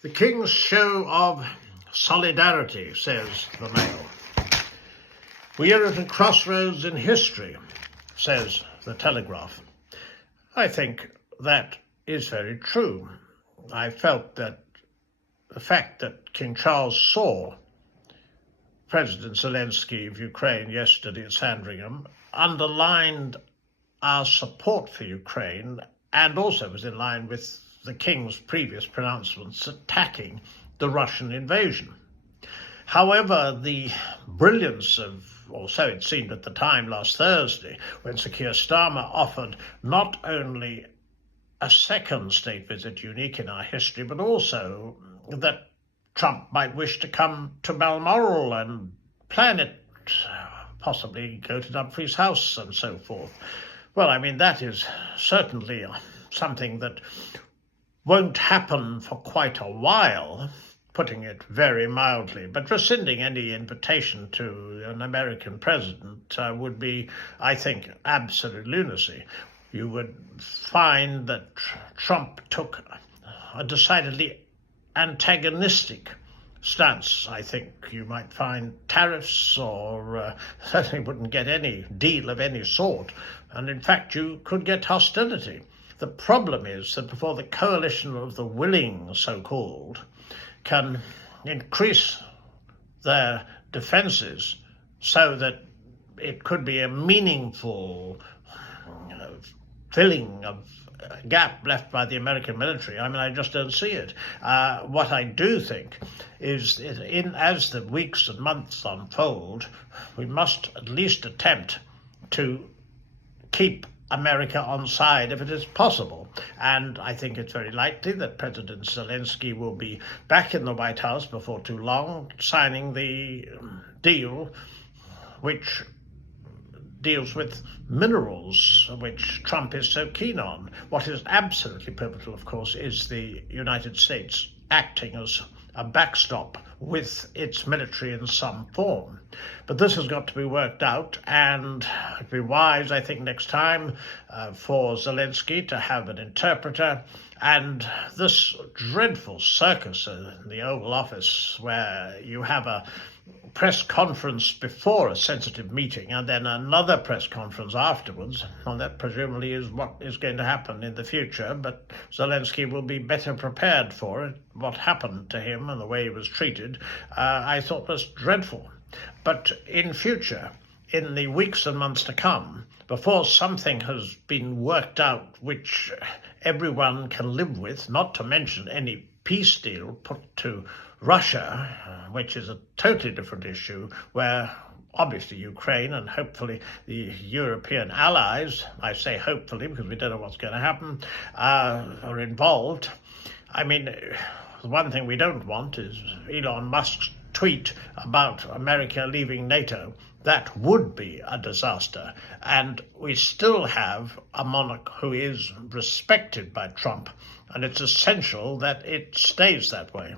The King's show of solidarity, says the Mail. We are at a crossroads in history, says the Telegraph. I think that is very true. I felt that the fact that King Charles saw President Zelensky of Ukraine yesterday at Sandringham underlined our support for Ukraine and also was in line with the King's previous pronouncements attacking the Russian invasion. However, the brilliance of, or so it seemed at the time last Thursday, when Sir Keir Starmer offered not only a second state visit unique in our history, but also that Trump might wish to come to Balmoral and plan it, possibly go to Dumfries House and so forth. Well, I mean, that is certainly something that won't happen for quite a while, putting it very mildly. But rescinding any invitation to an American president would be, I think, absolute lunacy. You would find that Trump took a decidedly antagonistic stance. I think you might find tariffs or certainly wouldn't get any deal of any sort. And in fact, you could get hostility. The problem is that before the coalition of the willing, so-called, can increase their defences so that it could be a meaningful filling of a gap left by the American military, I mean, I just don't see it. What I do think is, as the weeks and months unfold, we must at least attempt to keep America on side if it is possible. And I think it's very likely that President Zelensky will be back in the White House before too long, signing the deal which deals with minerals, which Trump is so keen on. What is absolutely pivotal, of course, is the United States acting as a backstop with its military in some form. But this has got to be worked out, and it'd be wise, I think, next time for Zelensky to have an interpreter, and this dreadful circus in the Oval Office where you have a press conference before a sensitive meeting and then another press conference afterwards. Well, that presumably is what is going to happen in the future, but Zelensky will be better prepared for it. What happened to him and the way he was treated, I thought was dreadful. But in future, in the weeks and months to come, before something has been worked out which everyone can live with, not to mention any peace deal put to Russia, which is a totally different issue, where obviously Ukraine and hopefully the European allies, I say hopefully because we don't know what's going to happen, are involved. I mean, the one thing we don't want is Elon Musk's tweet about America leaving NATO. That would be a disaster. And we still have a monarch who is respected by Trump, and it's essential that it stays that way.